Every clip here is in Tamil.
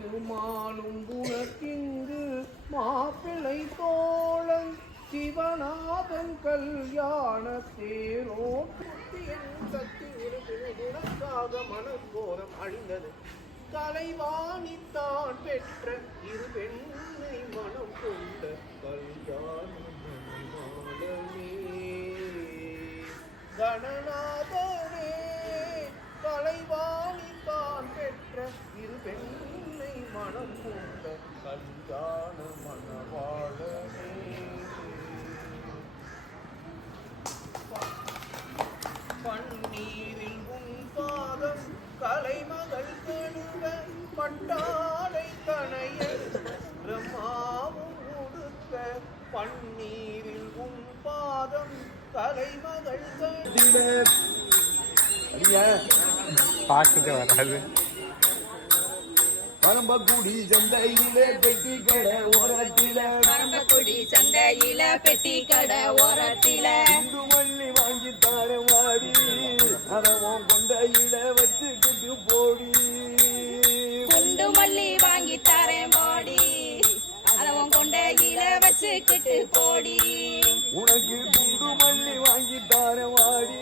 திருமாலும் குணத்திங்கு மாப்பிளை தோழன் சிவநாதன் கல்யாண தேரோ என் சக்தி உருகு உனக்காக மனக்கோரம் அழிந்தது கலைவாணித்தான் பெற்ற இரு பெண்ணை மனம் கொண்ட கல்யாணமே கணனா மனம் கல்யாண மணவாளனே பன்னீரில் உன் பாதம் கலைமகள் கழுவ பட்டாடை கணைய பிரம்மாவும் உடுக்க பன்னீரில் உன் பாதம் கலைமகள் கழுவ பாட்டுக்கு வராது. பரம்பக்குடி சந்தையிலே பெட்டி கடை ஓரத்தில. பரம்பக்குடி சந்தையில பெட்டி கடை ஓரத்தில. இந்து மல்லி வாங்கி தார மாடி அதவன் கொண்டையில வச்சுக்கிட்டு போடி. குண்டு மல்லி வாங்கி தரேன் போடி அதவன் கொண்டையில வச்சுக்கிட்டு போடி. உனக்கு குண்டு மல்லி வாங்கி தார மாடி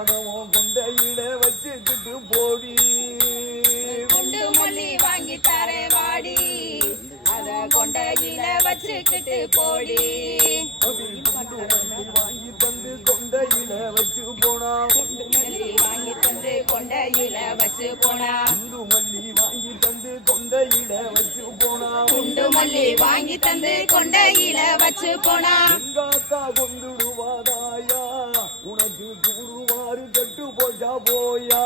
அதவன் கொண்டையில வச்சுக்கிட்டு போடி. வச்சுக்கிட்டு போடி. வாங்கி தந்து கொண்டையில வச்சு போனா மல்லி வாங்கி தந்து கொண்டையில வச்சு போனா. குண்டு மல்லி வாங்கி தந்து கொண்டையில வச்சு போனா. குண்டு மல்லி வாங்கி தந்து கொண்டையில வச்சு போனா காத்தா கொண்டுடுவாதாயா உனக்கு கூறுவாறு கட்டு போச்சா போயா?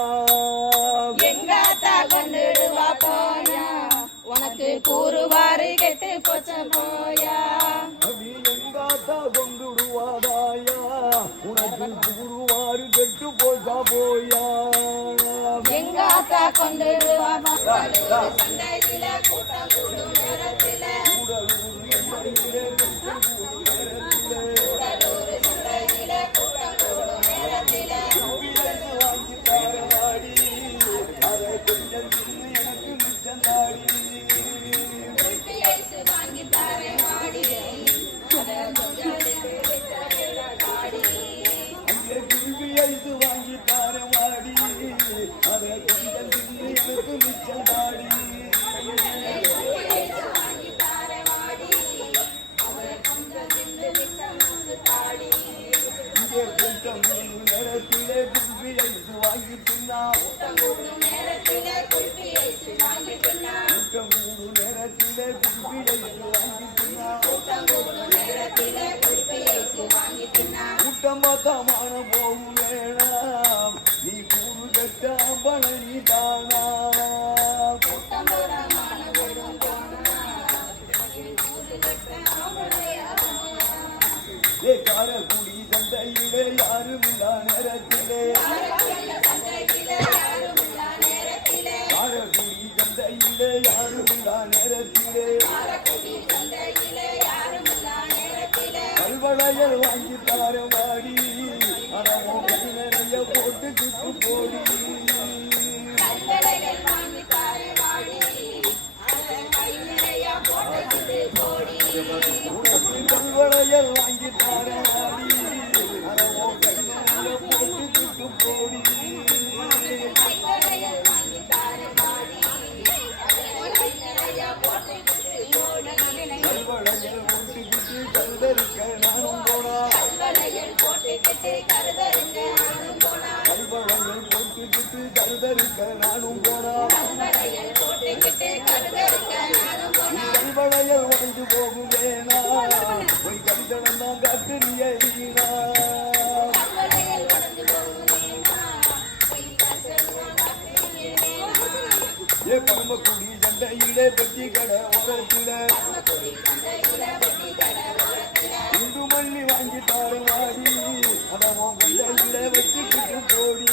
போயா அவி எங்காத்தா கொண்டுடுவாதாயா உனக்கு கூறுவாறு கெட்டு போச்சா போயா? எங்க அத்தா கொண்டுடுவா சந்தையில கூட்டம் கூடும் நேரத்தில. மானம் போகும் வேணாம் நீ கூறு கட்ட பழனி தானா? காரக்குடி சந்தையிலே யாரும் இல்லா நேரத்திலே. காரக்குடி சந்தையிலே யாரும் இல்லா நேரத்திலே. கல்வளையல் வாங்கி தார வாடி நிறைய போட்டு சுட்டு போடி. வாங்கி தாரே வாடி அதை கை நிறைய போடி கல்வளையல் போட்டுக்கிட்டு நானும் போனா கண்களைகள் போட்டுக்கிட்டு கருதறிக்க நானும் போனா கல்வளையல் போட்டுக்கிட்டு நானும் போனா போட்டுக்கிட்டு நானும் போனா கல்வளையல் உடைந்து போகும் வேணா போய் தான் கட்டுறிய வீணா ஏ பரமக்குடி சண்டையிலே பெட்டி கடை ஓரத்தில. இந்து மல்லி வாங்கி தாரு வாடி அதை கையில வச்சுக்கிட்டு போடி.